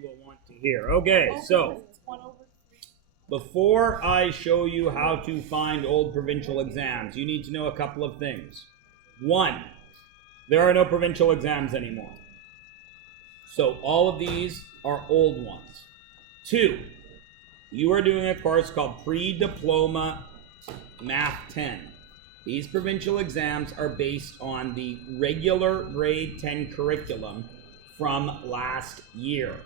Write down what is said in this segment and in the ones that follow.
you will want to hear. Okay, so before I show you how to find old provincial exams, you need to know a couple of things. One, there are no provincial exams anymore. So all of these are old ones. Two, you are doing a course called Pre-Diploma Math 10. These provincial exams are based on the regular grade 10 curriculum from last year.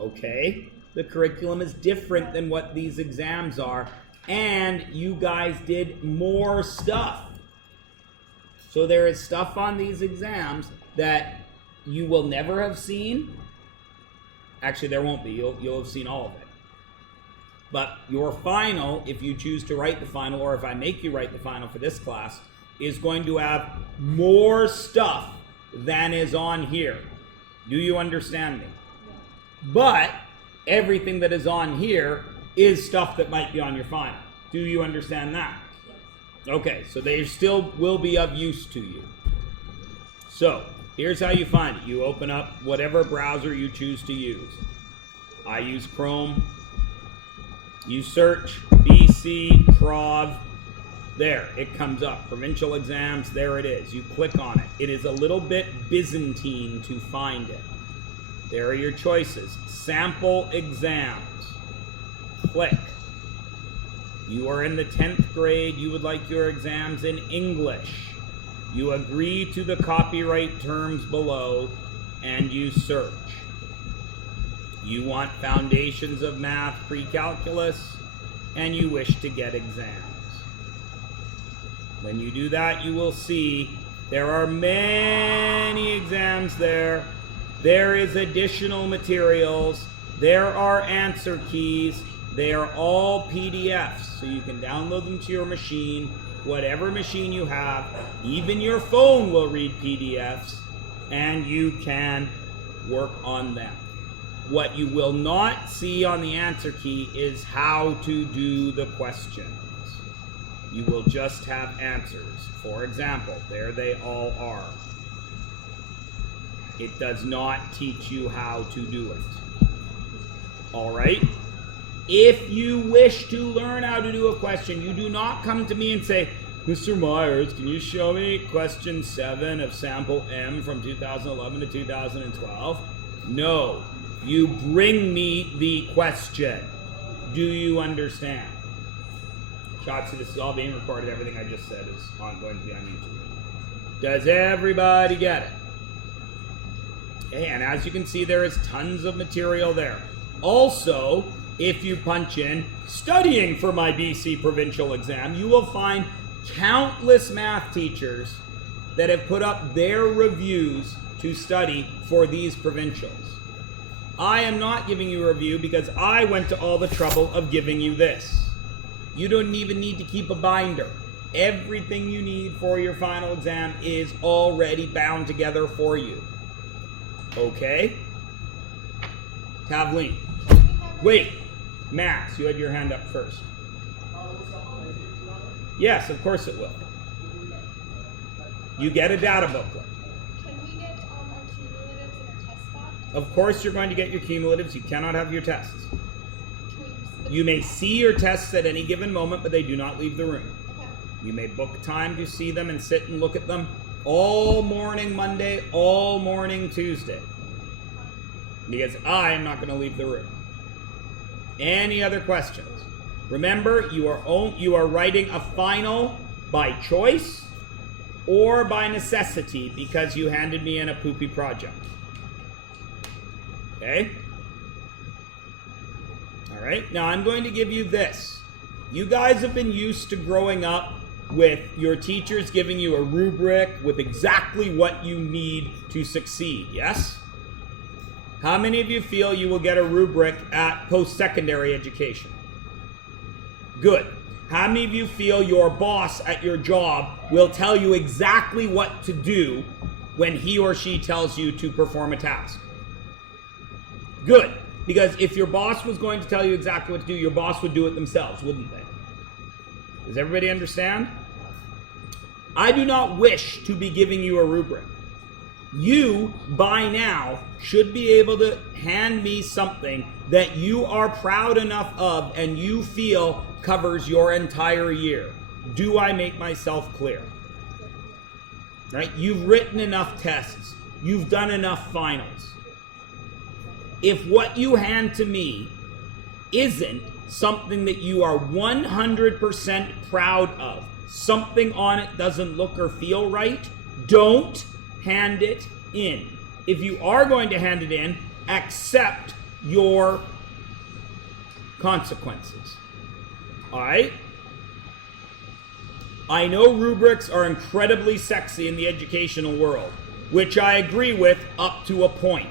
Okay? The curriculum is different than what these exams are, and you guys did more stuff. So there is stuff on these exams that you will never have seen. Actually, there won't be. You'll have seen all of it. But your final, if you choose to write the final, or if I make you write the final for this class, is going to have more stuff than is on here. Do you understand me? But everything that is on here is stuff that might be on your final. Do you understand that? Okay, so they still will be of use to you. So, here's how you find it. You open up whatever browser you choose to use. I use Chrome. You search BC Prov. There, it comes up. Provincial exams, there it is. You click on it. It is a little bit Byzantine to find it. There are your choices. Sample exams. Click. You are in the 10th grade. You would like your exams in English. You agree to the copyright terms below, and you search. You want Foundations of Math Pre-Calculus, and you wish to get exams. When you do that, you will see there are many exams there. There is additional materials. There are answer keys. They are all PDFs, so you can download them to your machine, whatever machine you have. Even your phone will read PDFs, and you can work on them. What you will not see on the answer key is how to do the questions. You will just have answers. For example, there they all are. It does not teach you how to do it. All right? If you wish to learn how to do a question, you do not come to me and say, Mr. Myers, can you show me question 7 of sample M from 2011 to 2012? No. You bring me the question. Do you understand? Shotzi, this is all being recorded. Everything I just said is going to be on YouTube. Does everybody get it? Okay, and as you can see, there is tons of material there. Also, if you punch in studying for my BC provincial exam, you will find countless math teachers that have put up their reviews to study for these provincials. I am not giving you a review because I went to all the trouble of giving you this. You don't even need to keep a binder. Everything you need for your final exam is already bound together for you. Okay? Kathleen. Wait. Max, you had your hand up first. Yes, of course it will. You get a data booklet. Can we get our cumulatives in our test spot? Of course you're going to get your cumulatives. You cannot have your tests. You may see your tests at any given moment, but they do not leave the room. Okay. You may book time to see them and sit and look at them all morning Monday, all morning Tuesday. Because I am not going to leave the room. Any other questions? Remember, you are writing a final by choice or by necessity because you handed me in a poopy project. Okay? All right, now I'm going to give you this. You guys have been used to growing up with your teachers giving you a rubric with exactly what you need to succeed, yes? How many of you feel you will get a rubric at post-secondary education? Good. How many of you feel your boss at your job will tell you exactly what to do when he or she tells you to perform a task? Good. Because if your boss was going to tell you exactly what to do, your boss would do it themselves, wouldn't they? Does everybody understand? I do not wish to be giving you a rubric. You, by now, should be able to hand me something that you are proud enough of and you feel covers your entire year. Do I make myself clear? Right? You've written enough tests. You've done enough finals. If what you hand to me isn't something that you are 100% proud of, something on it doesn't look or feel right, don't hand it in. If you are going to hand it in, accept your consequences. All right? I know rubrics are incredibly sexy in the educational world, which I agree with up to a point.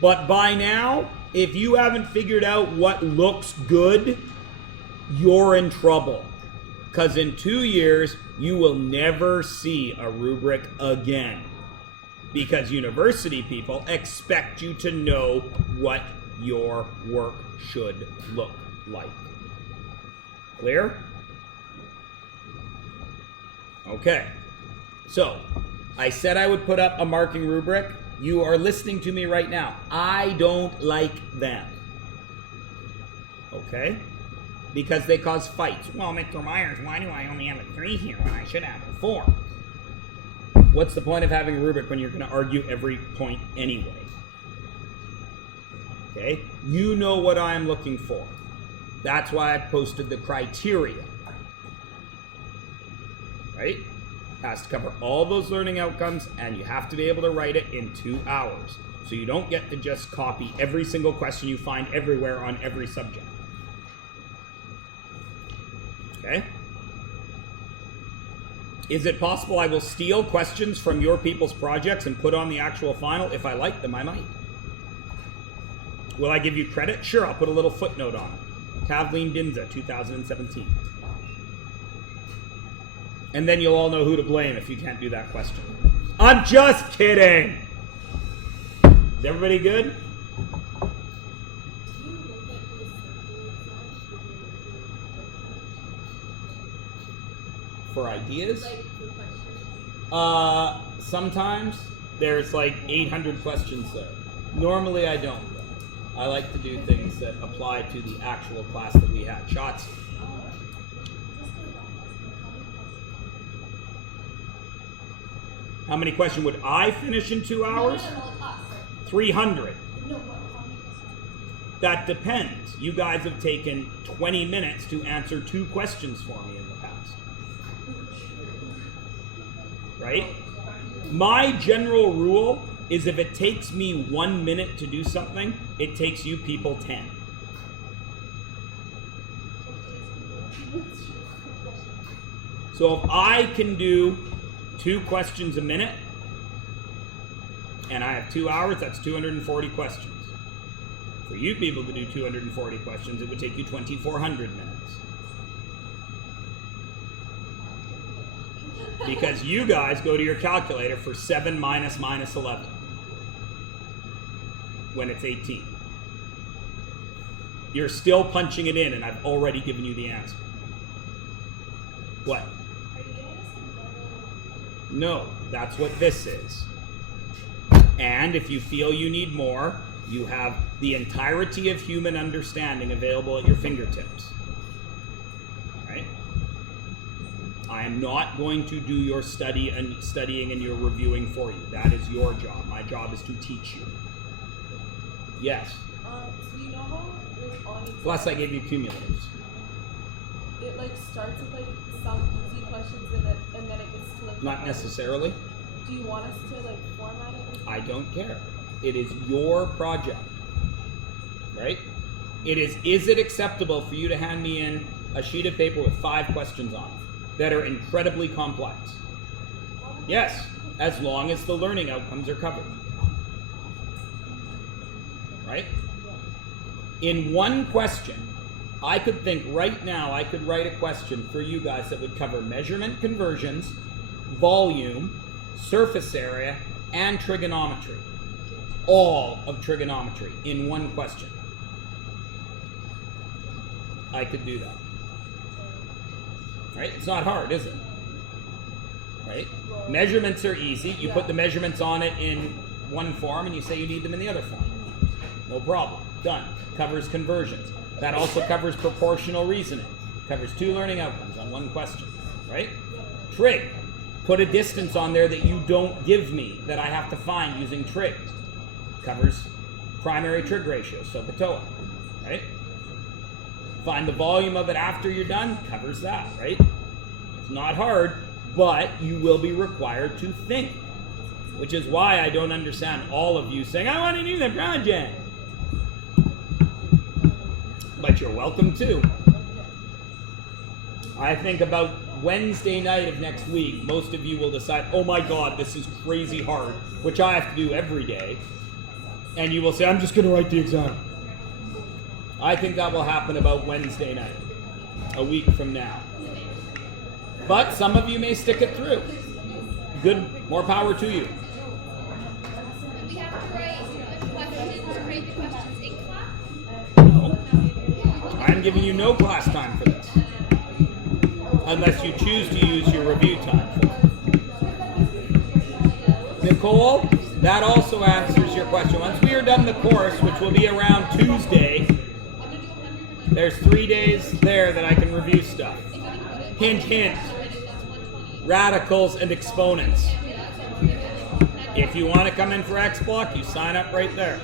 But by now, if you haven't figured out what looks good, you're in trouble. Because in 2 years, you will never see a rubric again. Because university people expect you to know what your work should look like. Clear? Okay. So, I said I would put up a marking rubric. You are listening to me right now. I don't like them. Okay? Because they cause fights. Well, Mr. Myers, why do I only have a 3 here when I should have a 4? What's the point of having a rubric when you're going to argue every point anyway? Okay? You know what I'm looking for. That's why I posted the criteria. Right? Has to cover all those learning outcomes, and you have to be able to write it in 2 hours. So you don't get to just copy every single question you find everywhere on every subject. Okay? Is it possible I will steal questions from your people's projects and put on the actual final? If I like them, I might. Will I give you credit? Sure, I'll put a little footnote on it. Kathleen Dinza, 2017. And then you'll all know who to blame if you can't do that question. I'm just kidding! Is everybody good? For ideas? Sometimes there's like 800 questions there. Normally I don't. I like to do things that apply to the actual class that we had. Shots. How many questions would I finish in 2 hours? 300. That depends. You guys have taken 20 minutes to answer 2 questions for me in the past. Right? My general rule is if it takes me 1 minute to do something, it takes you people 10. So if I can do 2 questions a minute, and I have 2 hours, that's 240 questions. For you people to do 240 questions, it would take you 2,400 minutes. Because you guys go to your calculator for 7 minus 11. When it's 18. You're still punching it in, and I've already given you the answer. What? No, that's what this is. And if you feel you need more, you have the entirety of human understanding available at your fingertips. Right? I am not going to do your studying and your reviewing for you. That is your job. My job is to teach you. Yes. So you know how there's on exam, Plus, I gave you cumulatives. it like starts with like some easy questions and then it gets to like Not necessarily. Do you want us to like format it? I don't care. It is your project. Right? Is it acceptable for you to hand me in a sheet of paper with 5 questions on it that are incredibly complex? Yes, as long as the learning outcomes are covered. Right? In 1 question, I could think right now, I could write a question for you guys that would cover measurement conversions, volume, surface area, and trigonometry. All of trigonometry in 1 question. I could do that. Right? It's not hard, is it? right? Measurements are easy. You put the measurements on it in one form and you say you need them in the other form. No problem. Done. Covers conversions. That also covers proportional reasoning. Covers 2 learning outcomes on 1 question, right? Trig. Put a distance on there that you don't give me that I have to find using trig. Covers primary trig ratio, SOHCAHTOA, right? Find the volume of it after you're done, covers that, right? It's not hard, but you will be required to think, which is why I don't understand all of you saying, I want to do the project. But you're welcome to. I think about Wednesday night of next week, most of you will decide, oh my God, this is crazy hard, which I have to do every day. And you will say, I'm just going to write the exam. I think that will happen about Wednesday night, a week from now. But some of you may stick it through. Good, more power to you. Do we have to write the questions in class? No. I'm giving you no class time for this. Unless you choose to use your review time for it. Nicole, that also answers your question. Once we are done the course, which will be around Tuesday, there's 3 days there that I can review stuff. Hint, hint. Radicals and exponents. If you want to come in for X block, you sign up right there.